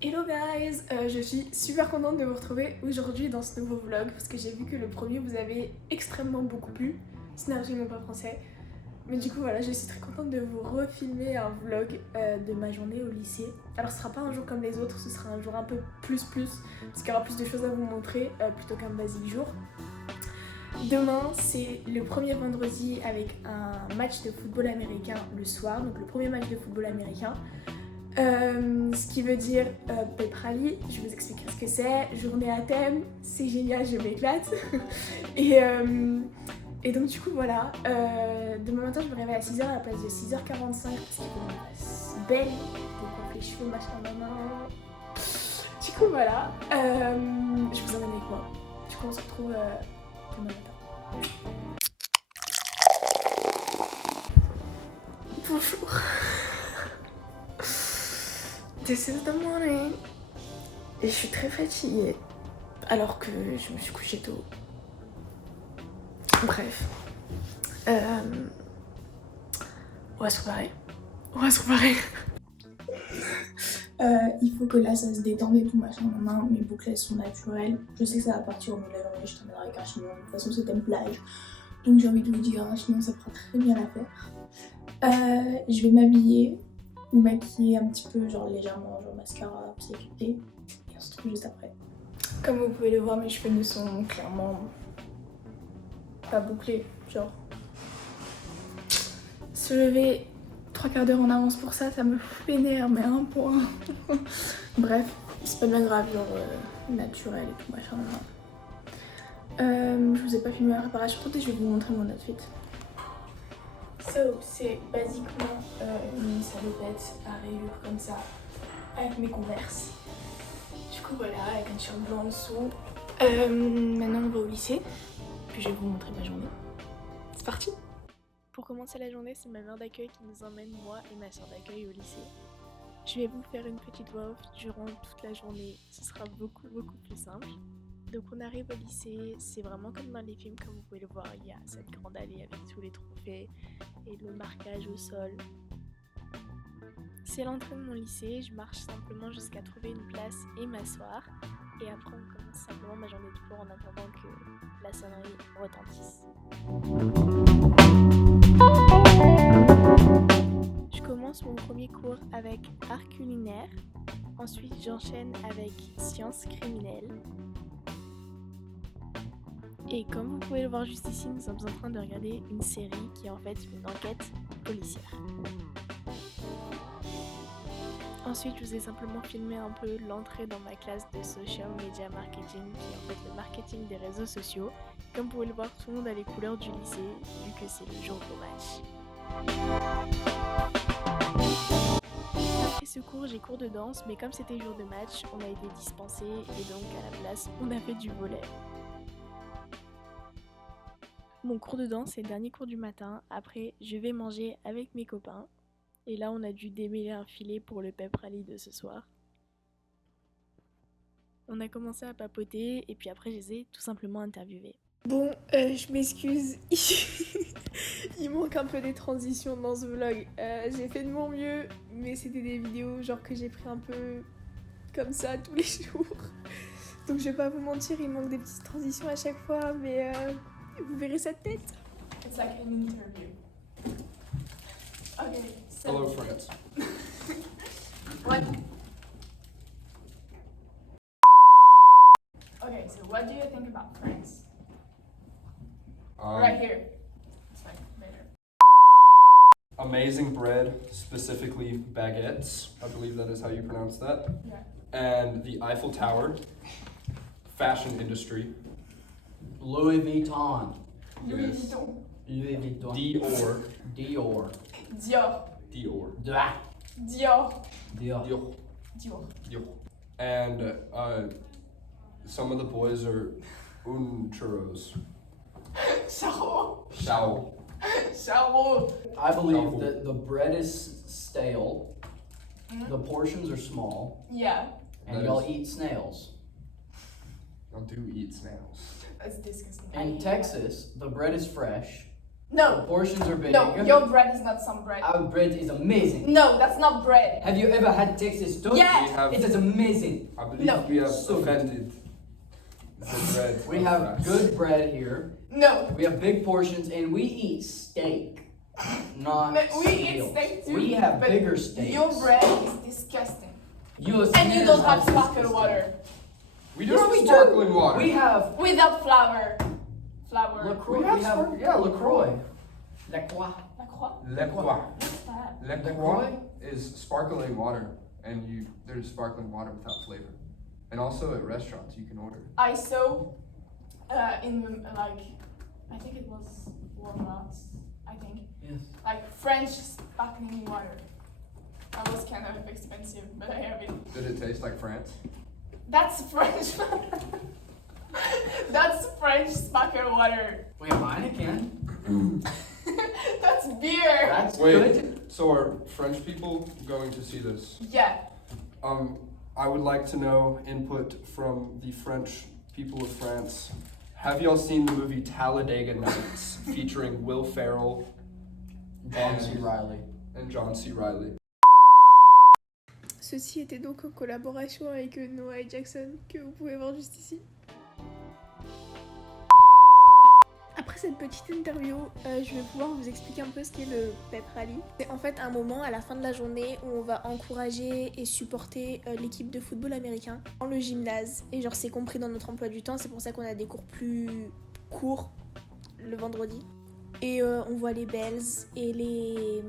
Hello guys, je suis super contente de vous retrouver aujourd'hui dans ce nouveau vlog parce que j'ai vu que le premier vous avait extrêmement beaucoup plu. Ce n'est absolument pas français. Mais du coup voilà, je suis très contente de vous refilmer un vlog de ma journée au lycée. Alors ce sera pas un jour comme les autres, ce sera un jour un peu plus parce qu'il y aura plus de choses à vous montrer plutôt qu'un basique jour. Demain c'est le premier vendredi avec un match de football américain le soir, donc le premier match de football américain. Ce qui veut dire pep rally, je vous expliquerai ce que c'est, journée à thème, c'est génial, je m'éclate. et donc du coup voilà, demain matin je me réveille à 6h à la place de 6h45 parce qu'il faut que je me fasse belle, donc on fait les cheveux, machin, maman. Du coup voilà, je vous emmène avec moi. Du coup on se retrouve demain matin. Bonjour. This is the morning. Et je suis très fatiguée, alors que je me suis couchée tôt. Bref. On va se préparer. Il faut que là ça se détende et tout machin. Mes boucles elles sont naturelles. Je sais que ça va partir au milieu de la journée, je t'emmènerai avec un chignon. De toute façon c'est un plage. Donc j'ai envie de vous dire, un chignon ça fera très bien l'affaire. Je vais m'habiller, me maquiller un petit peu, genre légèrement, genre mascara, pied, et on se retrouve juste après. Comme vous pouvez le voir, mes cheveux ne sont clairement pas bouclés, genre se lever 3/4 d'heure en avance pour ça, ça me vénère, mais à un point. Bref, c'est pas bien grave, genre naturel et tout machin. Je vous ai pas filmé la préparation, attendez, je vais vous montrer mon outfit. So, c'est basiquement une salopette à rayures comme ça, avec mes converses. Du coup voilà, avec un t-shirt blanc en dessous. Maintenant on va au lycée, puis je vais vous montrer ma journée. C'est parti! Pour commencer la journée, c'est ma mère d'accueil qui nous emmène, moi et ma soeur d'accueil, au lycée. Je vais vous faire une petite voix off durant toute la journée, ce sera beaucoup plus simple. Donc on arrive au lycée, c'est vraiment comme dans les films, comme vous pouvez le voir, il y a cette grande allée avec tous les trophées et le marquage au sol. C'est l'entrée de mon lycée, je marche simplement jusqu'à trouver une place et m'asseoir. Et après on commence simplement ma journée de cours en attendant que la sonnerie retentisse. Je commence mon premier cours avec art culinaire, ensuite j'enchaîne avec sciences criminelles. Et comme vous pouvez le voir juste ici, nous sommes en train de regarder une série qui est en fait une enquête policière. Ensuite, je vous ai simplement filmé un peu l'entrée dans ma classe de social media marketing, qui est en fait le marketing des réseaux sociaux. Comme vous pouvez le voir, tout le monde a les couleurs du lycée, vu que c'est le jour de match. Après ce cours, j'ai cours de danse, mais comme c'était jour de match, on a été dispensé et donc à la place, on a fait du volley. Mon cours de danse, c'est le dernier cours du matin. Après, je vais manger avec mes copains. Et là, on a dû démêler un filet pour le pep rally de ce soir. On a commencé à papoter et puis après, je les ai tout simplement interviewés. Bon, je m'excuse. Il manque un peu des transitions dans ce vlog. J'ai fait de mon mieux, mais c'était des vidéos genre que j'ai pris un peu comme ça tous les jours. Donc je vais pas vous mentir, il manque des petites transitions à chaque fois, mais vous verrez sa tête. It's like an interview. Okay. So Hello, friends. What? Okay, so what do you think about France? Right here. It's like later. Amazing bread, specifically baguettes. I believe that is how you pronounce that. Yeah. And the Eiffel Tower. Fashion industry. Louis Vuitton. Louis Yes. Vuitton. Louis Vuitton. Dior. Dior. Dior. Dior. Dior. Dior. Dior. Dior. Dior. Dior. And some of the boys are churros. Charo. Shao. Charo. I believe Double. that the bread is stale, the portions are small, Yeah. and That y'all is- eat snails. I do eat snails. That's disgusting. In Texas, the bread is fresh, The No. portions are big. No, your bread is not some bread. Our bread is amazing. No, that's not bread. Have you ever had Texas toast? Yeah. We have, It is amazing. I believe No. we have So good. offended the bread. We of have France. good bread here. No. We have big portions, and we eat steak, not We eat snails. steak too. We have but bigger steaks. Your bread is disgusting. Yours And you don't have is sparkle disgusting. water. We do Yes, have we do. sparkling water. We have Without flour. Flour. LaCroix. We have Yeah, LaCroix. LaCroix. La croix? Le Croix. What's that? Le Le Croix Croix? is sparkling water, and there's sparkling water without flavor. And also at restaurants you can order. I saw in like, I think it was Walmart, I think. Yes. Like French sparkling water. That was kind of expensive, but I have it. Did it taste like France? That's French. That's French sparkling water. We have Heineken. That's beer. That's Wait. good. So are French people going to see this? Yeah. I would like to know input from the French people of France. Have y'all seen the movie Talladega Nights featuring Will Ferrell John C. Riley. and John C. Reilly? Ceci était donc en collaboration avec Noah et Jackson, que vous pouvez voir juste ici. Après cette petite interview, je vais pouvoir vous expliquer un peu ce qu'est le Pep Rally. C'est en fait un moment à la fin de la journée où on va encourager et supporter l'équipe de football américain dans le gymnase. Et genre c'est compris dans notre emploi du temps, c'est pour ça qu'on a des cours plus courts le vendredi. Et on voit les Bells et les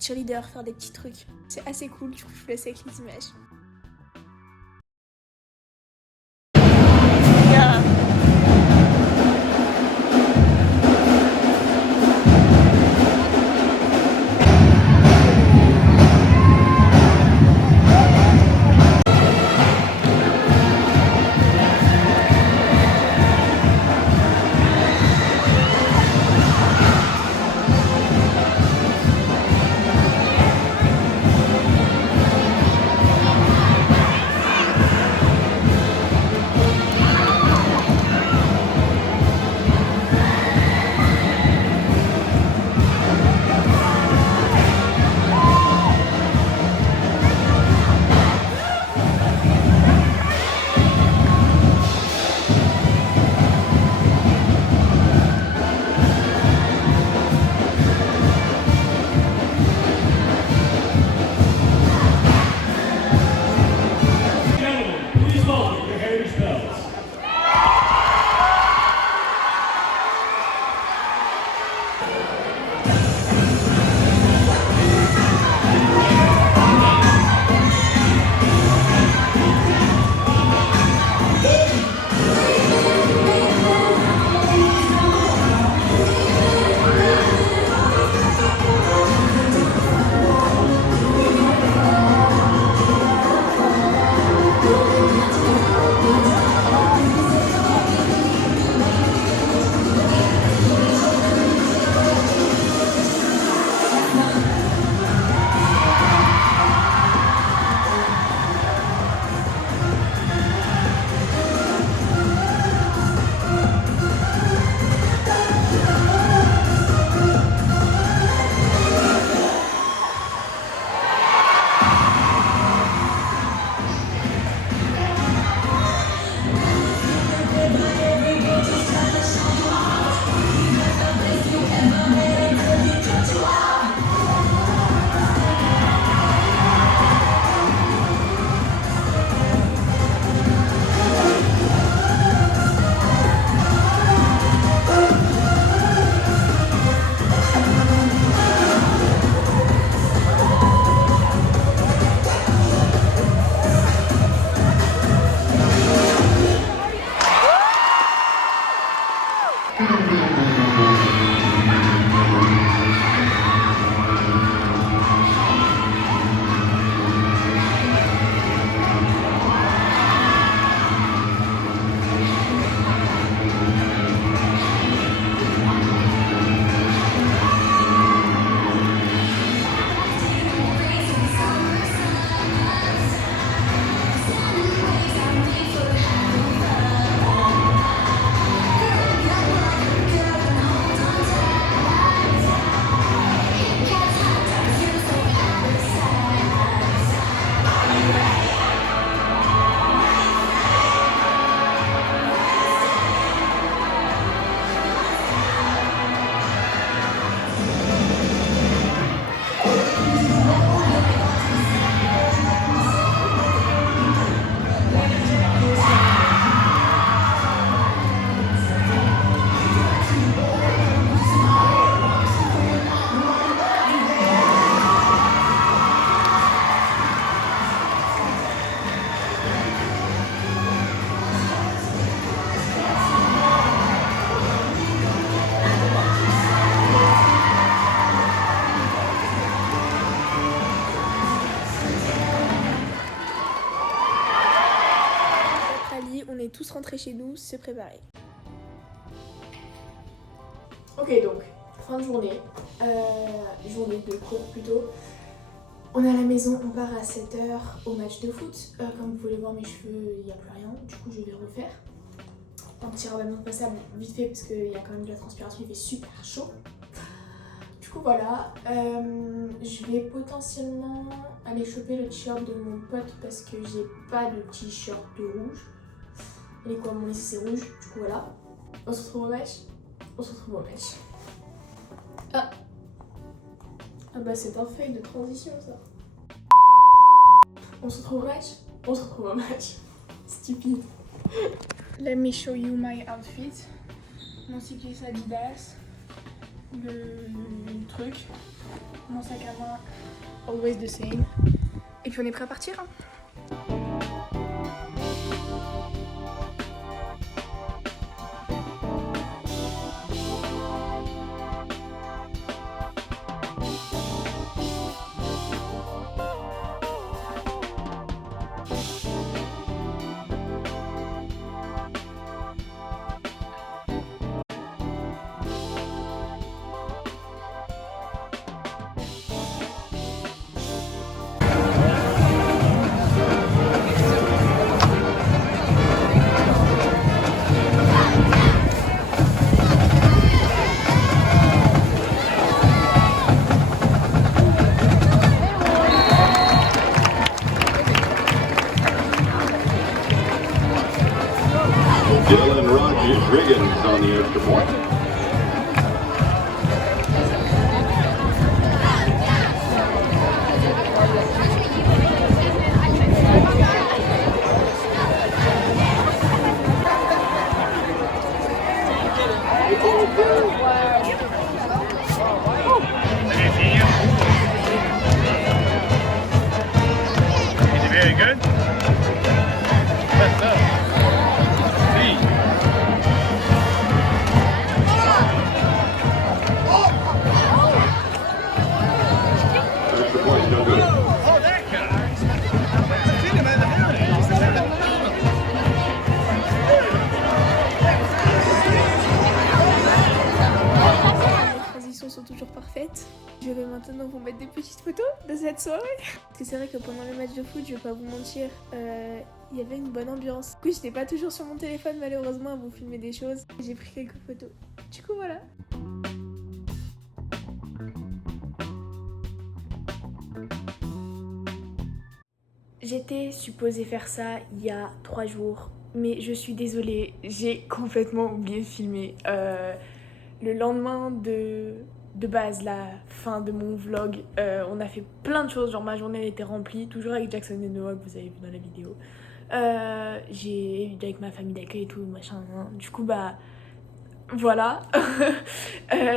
cheerleaders faire des petits trucs. C'est assez cool, du coup je vous laisse avec les images. Yeah. tous rentrer chez nous, se préparer. Ok, donc, fin de journée, journée de cours plutôt. On est à la maison, on part à 7h au match de foot. Comme vous pouvez voir mes cheveux, il n'y a plus rien, du coup je vais refaire. Un petit rabattement passable vite fait parce qu'il y a quand même de la transpiration, il fait super chaud. Du coup voilà, je vais potentiellement aller choper le t-shirt de mon pote parce que j'ai pas de t-shirt rouge. Il est quoi, mon lycée c'est rouge, du coup voilà. On se retrouve au match. On se retrouve au match. Ah bah c'est un fail de transition ça. On se retrouve au match. On se retrouve au match. Stupide. Let me show you my outfit. Mon cycliste Adidas. Le truc. Mon sac à main. Always the same. Et puis on est prêt à partir hein. Dylan Rogers Riggins on the extra point. Is it very good? That's up. Extra point, no good. Oh, that guy. I've seen him in the Les transitions sont toujours parfaites. Je vais maintenant vous mettre des petites photos de cette soirée. Parce que c'est vrai que pendant le match de foot, je vais pas vous mentir, il y avait une bonne ambiance. Du coup, j'étais pas toujours sur mon téléphone malheureusement à vous filmer des choses. J'ai pris quelques photos. Du coup, voilà. J'étais supposée faire ça il y a 3 jours, mais je suis désolée, j'ai complètement oublié de filmer. Le lendemain de base, la fin de mon vlog, on a fait plein de choses, genre ma journée elle était remplie, toujours avec Jackson et Noah que vous avez vu dans la vidéo. J'ai avec ma famille d'accueil et tout, machin, hein. Du coup bah voilà.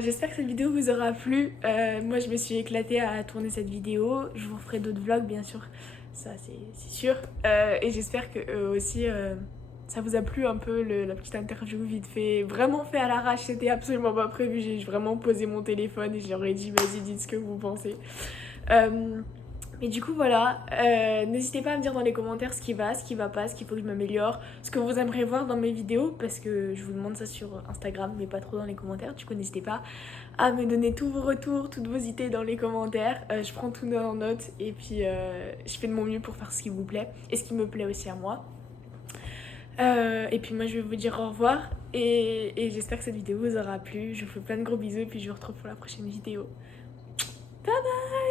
J'espère que cette vidéo vous aura plu. Moi je me suis éclatée à tourner cette vidéo, je vous ferai d'autres vlogs bien sûr, ça c'est sûr. Et j'espère que aussi ça vous a plu un peu la petite interview vite fait, vraiment fait à l'arrache, c'était absolument pas prévu, j'ai vraiment posé mon téléphone et j'aurais dit vas-y dites ce que vous pensez. Mais du coup voilà, n'hésitez pas à me dire dans les commentaires ce qui va pas, ce qu'il faut que je m'améliore, ce que vous aimeriez voir dans mes vidéos, parce que je vous demande ça sur Instagram mais pas trop dans les commentaires. Du coup n'hésitez pas à me donner tous vos retours, toutes vos idées dans les commentaires. Je prends tout en note et puis je fais de mon mieux pour faire ce qui vous plaît et ce qui me plaît aussi à moi. Et puis moi je vais vous dire au revoir et j'espère que cette vidéo vous aura plu. Je vous fais plein de gros bisous et puis je vous retrouve pour la prochaine vidéo. Bye bye.